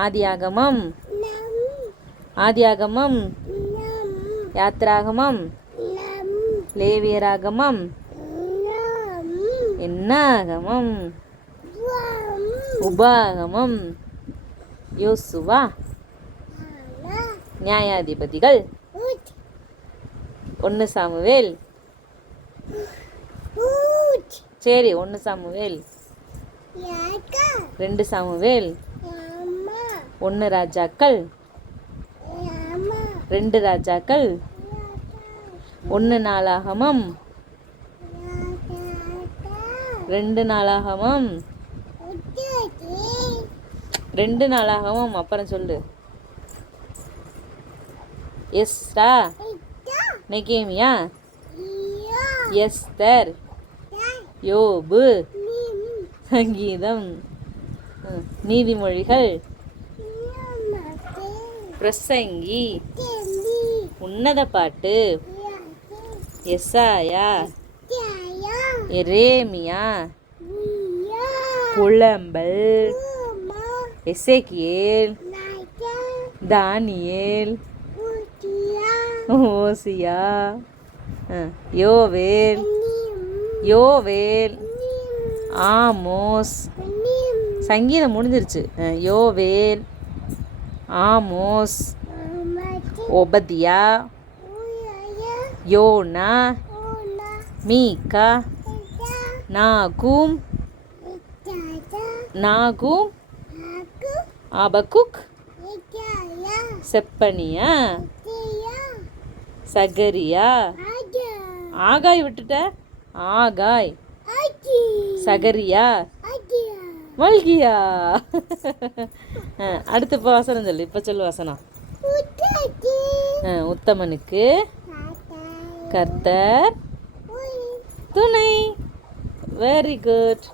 ஆதியாகமம் ஆதியாகமம் யாத்ராகமம் லேவியராகமம் என்னாகமம் உபாகமம் யோசுவா நியாயாதிபதிகள் 1 சாமுவேல் சரி 1 சாமுவேல் 2 சாமுவேல் 1 ராஜாக்கள் 2 ராஜாக்கள் 1 நாளாகமம் 2 நாளாகமம் 2 நாளாகமம் அப்புறம் சொல்லு. எஸ்ரா நெகேமியா எஸ்தர் யோபு சங்கீதம் நீதிமொழிகள் பிரசங்கி உன்னத பாட்டு எசாயா எரேமியா புலம்பல் எசேக்கியேல் தானியேல் ஓசியா யோவேல் யோவேல் ஆமோஸ் சங்கீதம் முடிஞ்சிருச்சு. யோவேல் ஆமோஸ் ஒபதியா யோனா மீகா நாகூம் ஆபகுக் செப்பனியா சகரியா ஆகாய் விட்டுட்ட ஆகாய் சகரியா மல்கியா அடுத்து இப்போ வசனம் சொல்லு. இப்போ சொல்லு வசனம். உத்தமனுக்கு கர்த்தர் துணை. Very good.